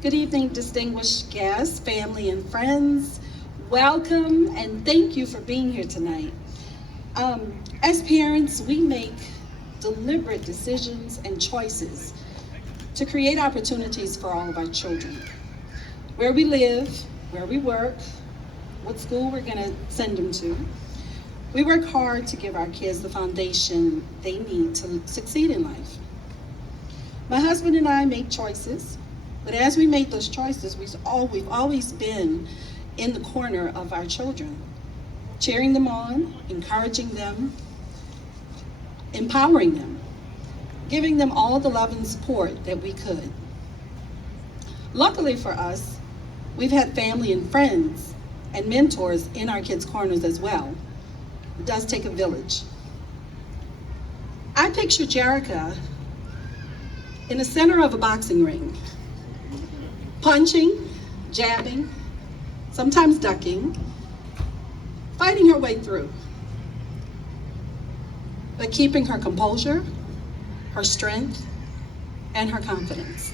Good evening, distinguished guests, family, and friends. Welcome and thank you for being here tonight. As parents, we make deliberate decisions and choices to create opportunities for all of our children. Where we live, where we work, what school we're going to send them to. We work hard to give our kids the foundation they need to succeed in life. My husband and I make choices, but as we make those choices, we've always been in the corner of our children, cheering them on, encouraging them, empowering them, giving them all the love and support that we could. Luckily for us, we've had family and friends and mentors in our kids' corners as well. It does take a village. I picture Jerica in the center of a boxing ring, punching, jabbing, sometimes ducking, fighting her way through, but keeping her composure, her strength, and her confidence.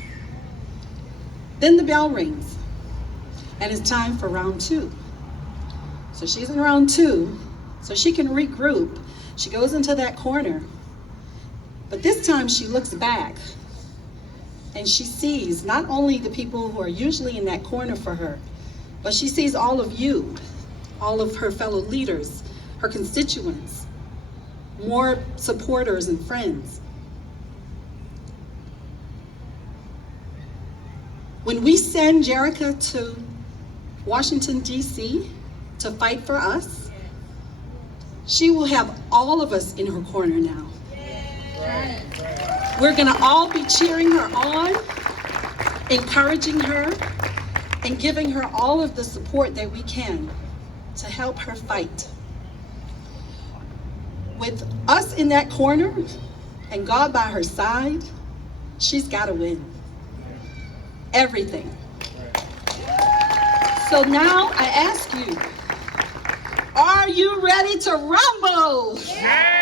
Then the bell rings, and it's time for round two. So she's in round two, so she can regroup. She goes into that corner, but this time she looks back and she sees not only the people who are usually in that corner for her, but she sees all of you, all of her fellow leaders, her constituents, more supporters and friends. When we send Jerica to Washington, D.C. to fight for us, she will have all of us in her corner now. We're gonna all be cheering her on, encouraging her, and giving her all of the support that we can to help her fight. With us in that corner and God by her side, she's gotta win. Everything. So now I ask you, are you ready to rumble? Yeah!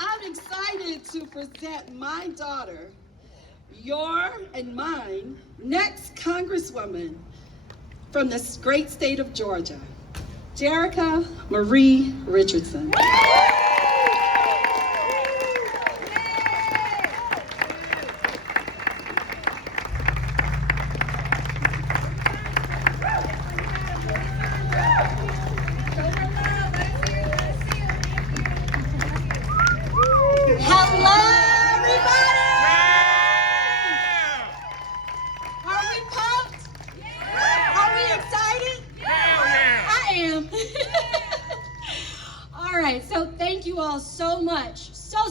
I'm excited to present my daughter, your and mine, next Congresswoman from this great state of Georgia, Jerica Marie Richardson.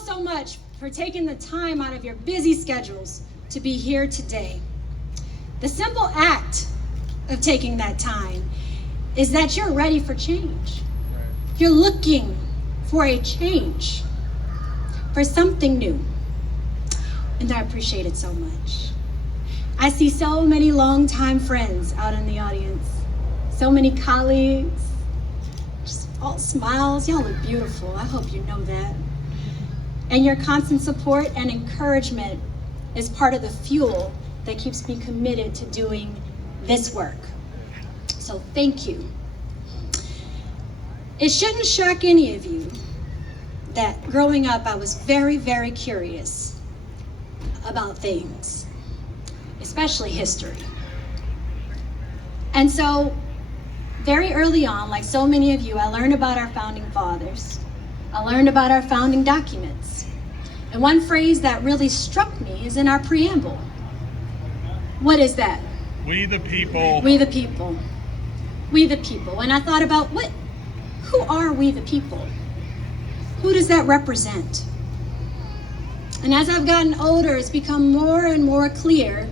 So much for taking the time out of your busy schedules to be here today. The simple act of taking that time is that you're ready for change. You're looking for a change, for something new. And I appreciate it so much. I see so many longtime friends out in the audience, so many colleagues, just all smiles. Y'all look beautiful. I hope you know that. And your constant support and encouragement is part of the fuel that keeps me committed to doing this work. So thank you. It shouldn't shock any of you that growing up I was very, very curious about things, especially history. And so very early on, like so many of you, I learned about our founding fathers. I learned about our founding documents. And one phrase that really struck me is in our preamble. What is that? We the people. We the people. We the people. And I thought about who are we the people? Who does that represent? And as I've gotten older, it's become more and more clear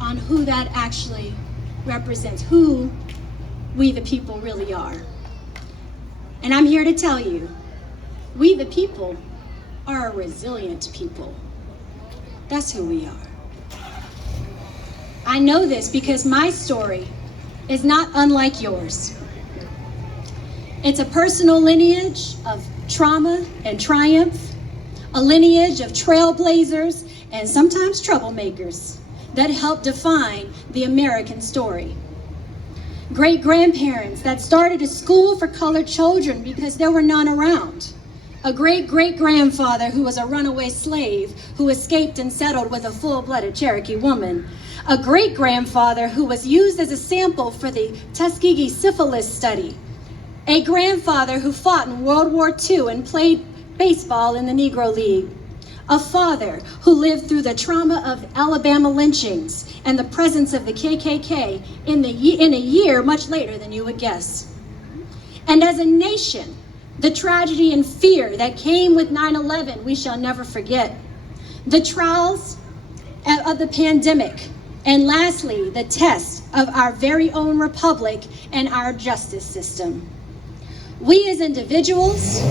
on who that actually represents, who we the people really are. And I'm here to tell you, we the people are a resilient people. That's who we are. I know this because my story is not unlike yours. It's a personal lineage of trauma and triumph, a lineage of trailblazers and sometimes troublemakers that helped define the American story. Great-grandparents that started a school for colored children because there were none around. A great-great-grandfather who was a runaway slave who escaped and settled with a full-blooded Cherokee woman. A great-grandfather who was used as a sample for the Tuskegee syphilis study. A grandfather who fought in World War II and played baseball in the Negro League. A father who lived through the trauma of Alabama lynchings and the presence of the KKK in a year much later than you would guess. And as a nation, the tragedy and fear that came with 9/11 we shall never forget. The trials of the pandemic, and lastly, the test of our very own republic and our justice system. We as individuals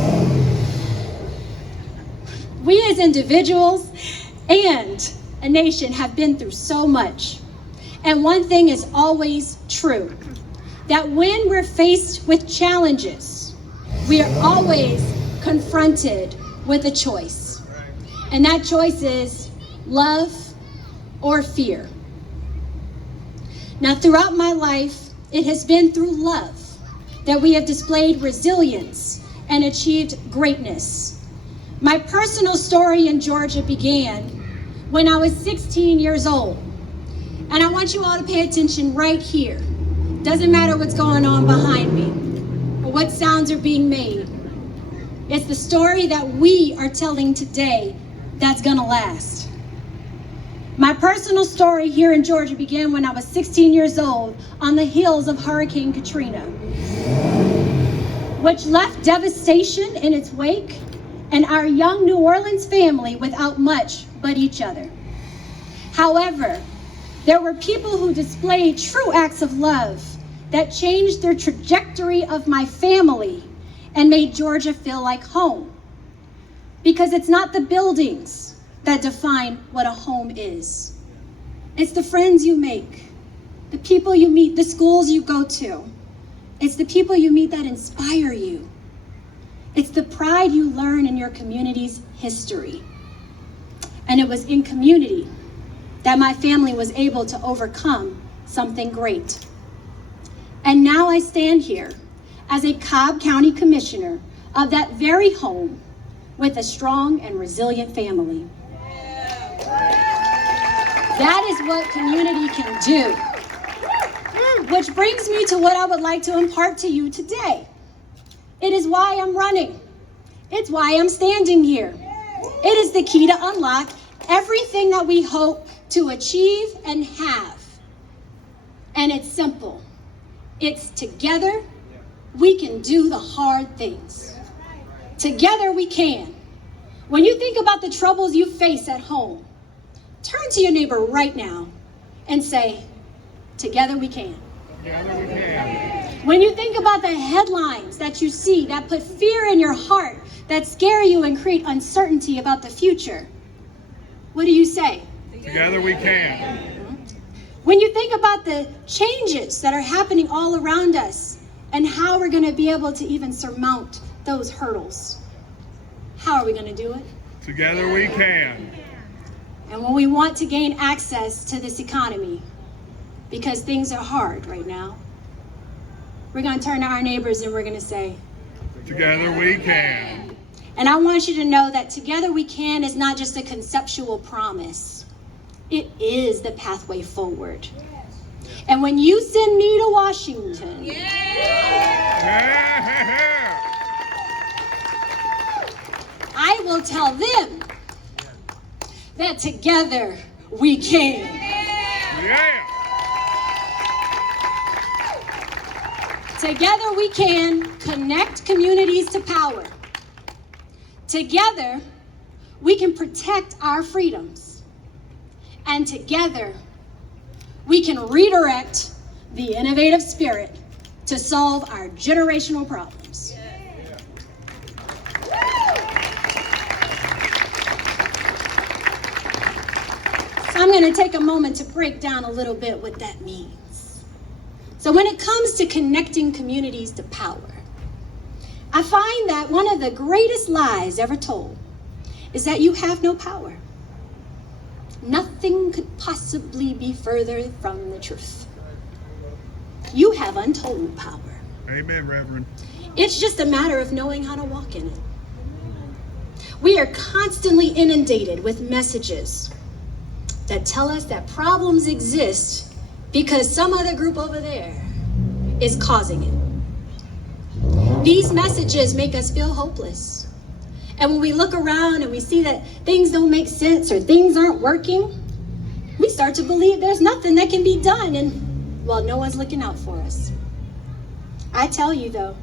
and a nation have been through so much. And one thing is always true, that when we're faced with challenges, we are always confronted with a choice. And that choice is love or fear. Now, throughout my life, it has been through love that we have displayed resilience and achieved greatness. My personal story in Georgia began when I was 16 years old. And I want you all to pay attention right here. Doesn't matter what's going on behind me or what sounds are being made. It's the story that we are telling today that's gonna last. My personal story here in Georgia began when I was 16 years old on the heels of Hurricane Katrina, which left devastation in its wake and our young New Orleans family without much but each other. However, there were people who displayed true acts of love that changed the trajectory of my family and made Georgia feel like home. Because it's not the buildings that define what a home is. It's the friends you make, the people you meet, the schools you go to. It's the people you meet that inspire you. It's the pride you learn in your community's history. And it was in community that my family was able to overcome something great. And now I stand here as a Cobb County Commissioner of that very home with a strong and resilient family. That is what community can do. Which brings me to what I would like to impart to you today. It is why I'm running. It's why I'm standing here. It is the key to unlock everything that we hope to achieve and have. And it's simple. It's together we can do the hard things. Together we can. When you think about the troubles you face at home, turn to your neighbor right now and say, together we can. Together we can. When you think about the headlines that you see that put fear in your heart, that scare you and create uncertainty about the future, what do you say? Together we can. When you think about the changes that are happening all around us and how we're going to be able to even surmount those hurdles, how are we going to do it? Together we can. And when we want to gain access to this economy, because things are hard right now, we're going to turn to our neighbors and we're going to say, Together we can. and I want you to know that together we can is not just a conceptual promise. It is the pathway forward. And when you send me to Washington, I will tell them that together we can. Yeah. Together we can connect communities to power. Together we can protect our freedoms. And together we can redirect the innovative spirit to solve our generational problems. So I'm going to take a moment to break down a little bit what that means. So when it comes to connecting communities to power, I find that one of the greatest lies ever told is that you have no power. Nothing could possibly be further from the truth. You have untold power. Amen, Reverend. It's just a matter of knowing how to walk in it. We are constantly inundated with messages that tell us that problems exist because some other group over there is causing it. These messages make us feel hopeless. And when we look around and we see that things don't make sense or things aren't working, we start to believe there's nothing that can be done, and, well, no one's looking out for us. I tell you though,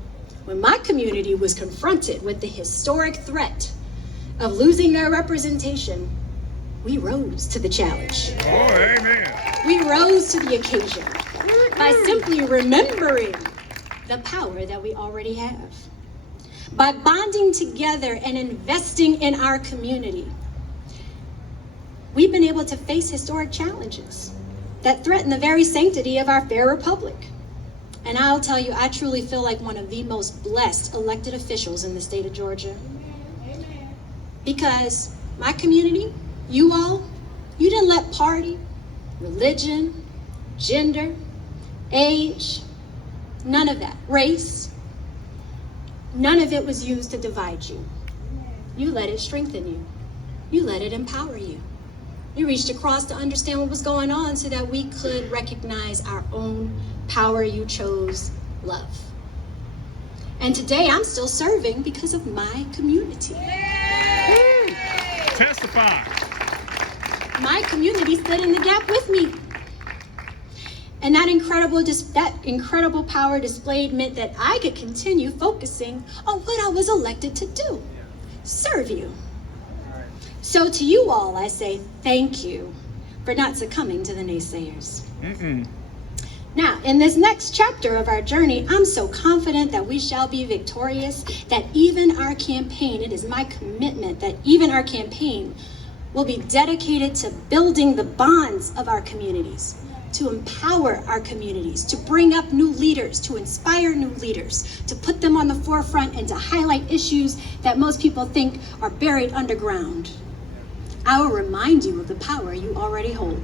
when my community was confronted with the historic threat of losing their representation, we rose to the challenge. Oh, amen. We rose to the occasion by simply remembering the power that we already have. By bonding together and investing in our community, we've been able to face historic challenges that threaten the very sanctity of our fair republic. And I'll tell you, I truly feel like one of the most blessed elected officials in the state of Georgia. Because my community, you all, you didn't let party, religion, gender, age, none of that, race, none of it was used to divide you. You let it strengthen you. You let it empower you. You reached across to understand what was going on so that we could recognize our own power. You chose love. And today I'm still serving because of my community. Testify. My community stood in the gap with me. And that incredible power displayed meant that I could continue focusing on what I was elected to do, serve you. So to you all, I say thank you for not succumbing to the naysayers. Now, in this next chapter of our journey, I'm so confident that we shall be victorious, that even our campaign, it is my commitment that even our campaign will be dedicated to building the bonds of our communities, to empower our communities, to bring up new leaders, to inspire new leaders, to put them on the forefront and to highlight issues that most people think are buried underground. I will remind you of the power you already hold.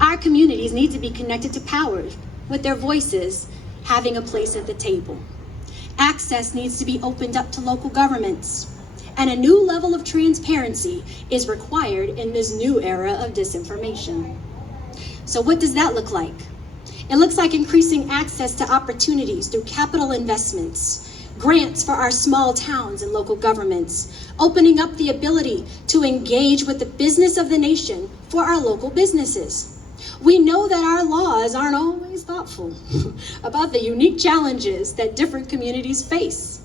Our communities need to be connected to power, with their voices having a place at the table. Access needs to be opened up to local governments, and a new level of transparency is required in this new era of disinformation. So what does that look like? It looks like increasing access to opportunities through capital investments, grants for our small towns and local governments, opening up the ability to engage with the business of the nation for our local businesses. We know that our laws aren't always thoughtful about the unique challenges that different communities face.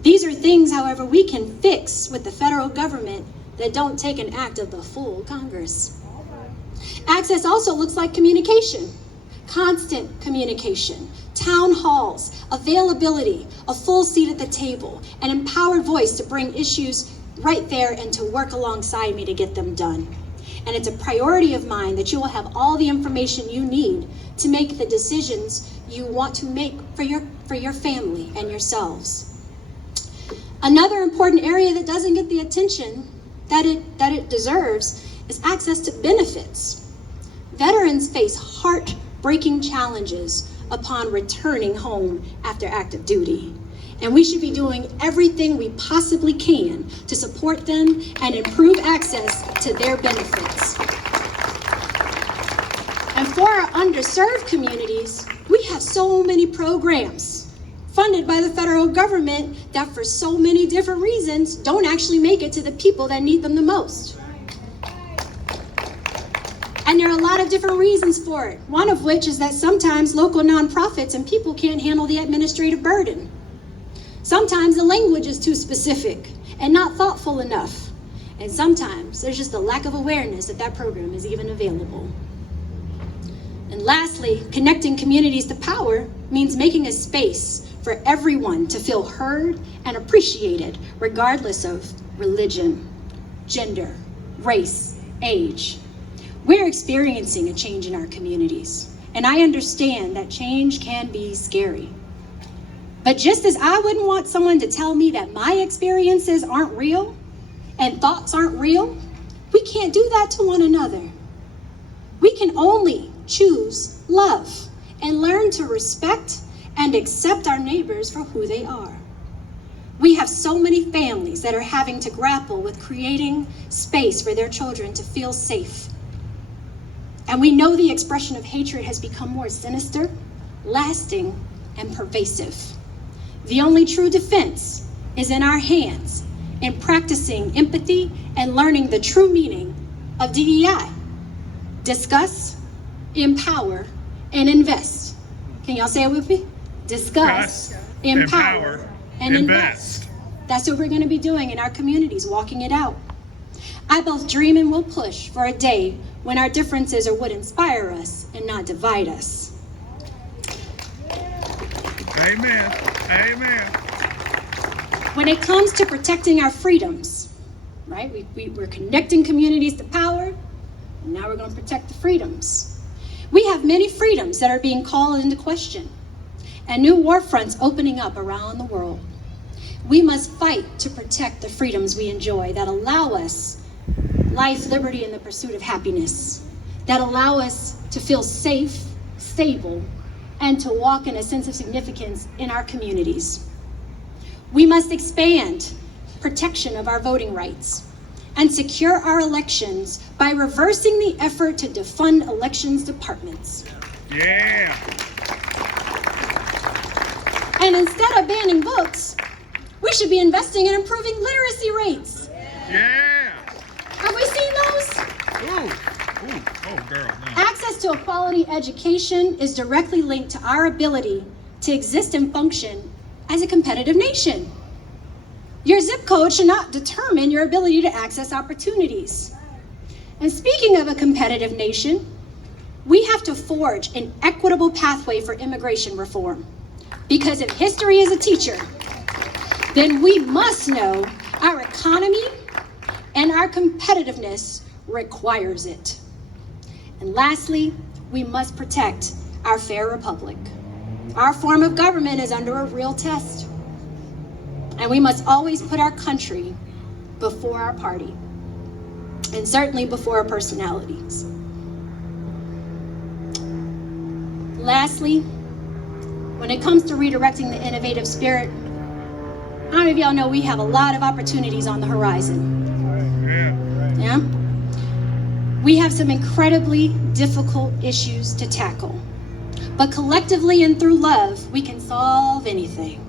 These are things, however, we can fix with the federal government that don't take an act of the full Congress. Access also looks like communication, constant communication, town halls, availability, a full seat at the table, an empowered voice to bring issues right there and to work alongside me to get them done. And it's a priority of mine that you will have all the information you need to make the decisions you want to make for your family and yourselves. Another important area that doesn't get the attention that it deserves is access to benefits. Veterans face heartbreaking challenges upon returning home after active duty. And we should be doing everything we possibly can to support them and improve access to their benefits. And for our underserved communities, we have so many programs funded by the federal government that for so many different reasons don't actually make it to the people that need them the most. And there are a lot of different reasons for it. One of which is that sometimes local nonprofits and people can't handle the administrative burden. Sometimes the language is too specific and not thoughtful enough. And sometimes there's just a lack of awareness that that program is even available. And lastly, connecting communities to power means making a space for everyone to feel heard and appreciated, regardless of religion, gender, race, age. We're experiencing a change in our communities, and I understand that change can be scary. But just as I wouldn't want someone to tell me that my experiences aren't real and thoughts aren't real, we can't do that to one another. We can only choose love and learn to respect and accept our neighbors for who they are. We have so many families that are having to grapple with creating space for their children to feel safe. And we know the expression of hatred has become more sinister, lasting, and pervasive. The only true defense is in our hands in practicing empathy and learning the true meaning of DEI. Discuss, empower, and invest. Can y'all say it with me? Discuss, empower, and invest. That's what we're going to be doing in our communities, walking it out. I both dream and will push for a day when our differences are what inspire us and not divide us. Amen. Amen. When it comes to protecting our freedoms, right? We're connecting communities to power, and now we're going to protect the freedoms. We have many freedoms that are being called into question, and new war fronts opening up around the world. We must fight to protect the freedoms we enjoy that allow us life, liberty, and the pursuit of happiness, that allow us to feel safe, stable, and to walk in a sense of significance in our communities. We must expand protection of our voting rights and secure our elections by reversing the effort to defund elections departments. Yeah. And instead of banning books, we should be investing in improving literacy rates. Yeah. Have we seen those? Ooh. Oh, girl. No. Access to a quality education is directly linked to our ability to exist and function as a competitive nation. Your zip code should not determine your ability to access opportunities. And speaking of a competitive nation, we have to forge an equitable pathway for immigration reform. Because if history is a teacher, then we must know our economy and our competitiveness requires it. And lastly, we must protect our fair republic. Our form of government is under a real test. And we must always put our country before our party, and certainly before our personalities. Lastly, when it comes to redirecting the innovative spirit, how many of y'all know we have a lot of opportunities on the horizon? Yeah? We have some incredibly difficult issues to tackle, but collectively and through love, we can solve anything.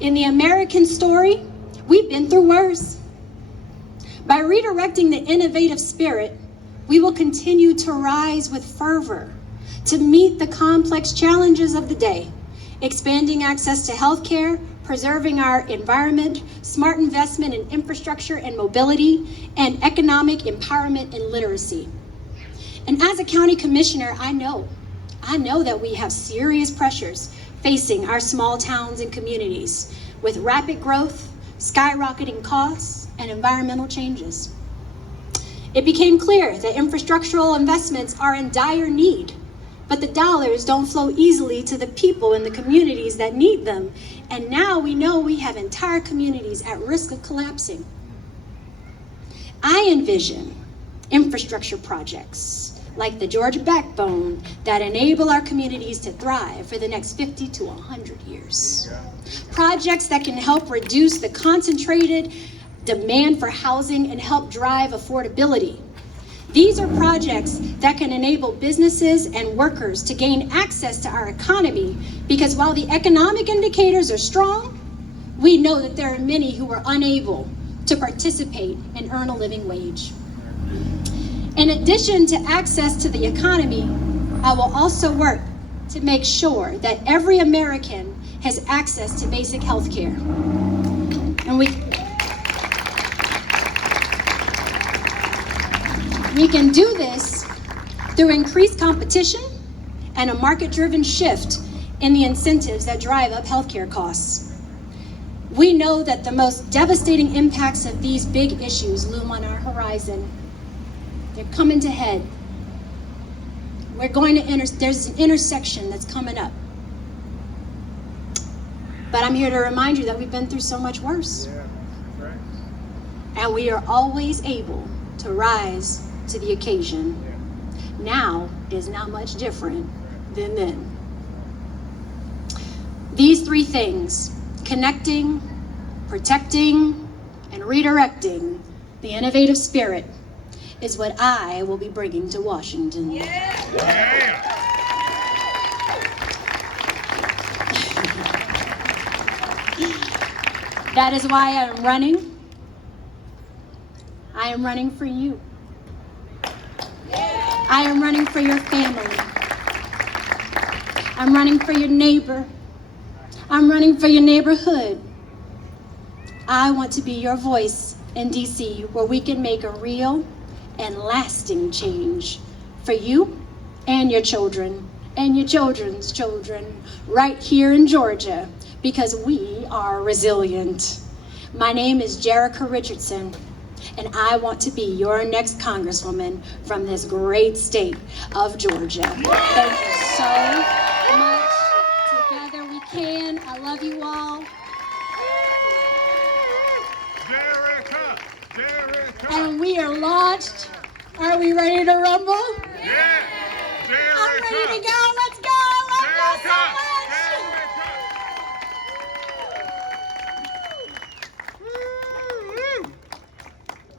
In the American story, we've been through worse. By redirecting the innovative spirit, we will continue to rise with fervor to meet the complex challenges of the day, expanding access to healthcare, preserving our environment, smart investment in infrastructure and mobility, and economic empowerment and literacy. And as a county commissioner, I know that we have serious pressures facing our small towns and communities with rapid growth, skyrocketing costs, and environmental changes. It became clear that infrastructural investments are in dire need, but the dollars don't flow easily to the people in the communities that need them. And now we know we have entire communities at risk of collapsing. I envision infrastructure projects like the Georgia Backbone that enable our communities to thrive for the next 50 to 100 years. Projects that can help reduce the concentrated demand for housing and help drive affordability. These are projects that can enable businesses and workers to gain access to our economy, because while the economic indicators are strong, we know that there are many who are unable to participate and earn a living wage. In addition to access to the economy, I will also work to make sure that every American has access to basic health care. And we can do this through increased competition and a market-driven shift in the incentives that drive up healthcare costs. We know that the most devastating impacts of these big issues loom on our horizon. They're coming to head. We're going to there's an intersection that's coming up. But I'm here to remind you that we've been through so much worse. Yeah. That's right. And we are always able to rise to the occasion. Yeah. Now is not much different than then. These three things, connecting, protecting, and redirecting the innovative spirit, is what I will be bringing to Washington. Yeah. That is why I am running. I am running for you. I am running for your family. I'm running for your neighbor. I'm running for your neighborhood. I want to be your voice in DC, where we can make a real and lasting change for you and your children and your children's children right here in Georgia, because we are resilient. My name is Jerica Richardson, and I want to be your next Congresswoman from this great state of Georgia. Thank you so much. Together we can. I love you all. Jerica. And we are launched. Are we ready to rumble? Yeah. I'm ready to go.